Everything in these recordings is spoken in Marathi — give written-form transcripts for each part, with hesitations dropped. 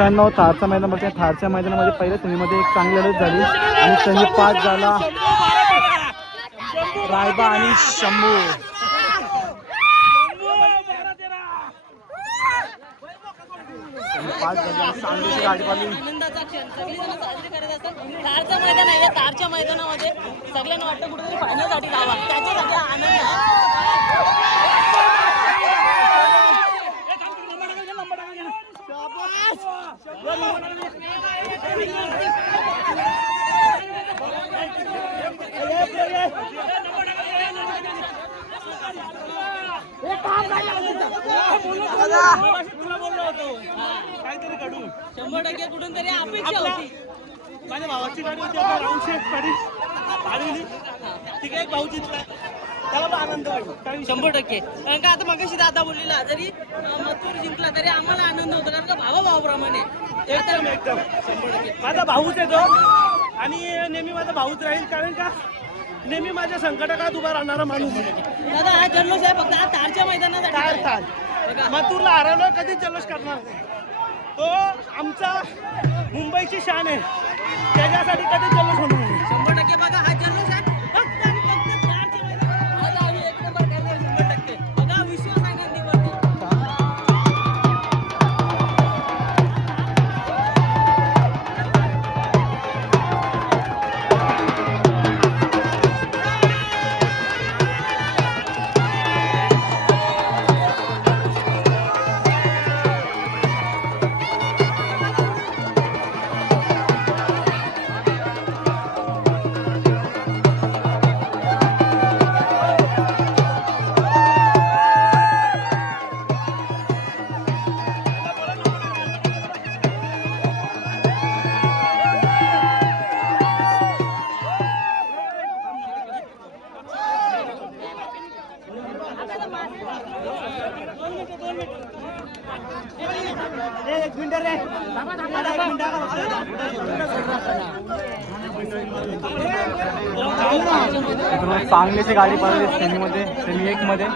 थारच्या मैदानामध्ये थारच्या मैदानामध्ये पहिल्या सेमीमध्ये एक चांगली लढत झाली आणि सेमी 5 झाला रायबा आणि शंभू. चांगलीशी गाडी पाहिली. आनंदाचा क्षण सगळीजण साजरी करत असतात. तारचं मैदान आहे, तारच्या मैदानामध्ये सगळ्यांना वाटतं कुठेतरी फायनलसाठी जावा, त्याच्यासाठी आनंद आहे. काहीतरी काढू 100% कुठून तरी अपेक्षा होती. माझ्या भावाची गाडी होती आपल्या राऊंडची एक गाडी आलेली ठीक आहे. भाऊ जिंकला त्याला पण आनंद वाटतो 100%. कारण का आता मगाशी दादा बोललेला जरी मथुर जिंकला तरी आम्हाला आनंद होतो कारण का भावाप्रमाणे एकदम एकदम 100%. माझा भाऊच आहे तो आणि नेहमी माझा भाऊच राहील कारण का नेहमी माझ्या संकटात उभा राहणारा माणूस आहे. दादा हा जल्लोष आहे फक्त हा तारच्या मैदानासाठी तार मथुरला हरवलं कधीच जल्लोष करणार नाही. तो आमचा मुंबईची शान आहे त्याच्यासाठी कधीच जल्लोष होणार नाही. 100% बघा हा जल्लोष आहे फक्त आणि फक्त तारच्या मैदानात. आज आम्ही एक नंबर करणार 100%. बघा विश्वास आहे नंदीवरती. एक मिनिट रे चांगलीशी गाडी पडली सेमीमध्ये सेमी 1 मध्ये.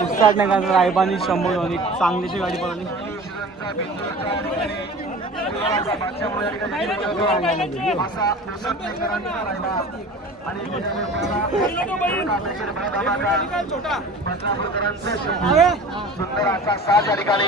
उत्साह नाही रायबा आणि शंभू दोन्ही चांगलीशी गाडी पडली. सुंदर असा साज या ठिकाणी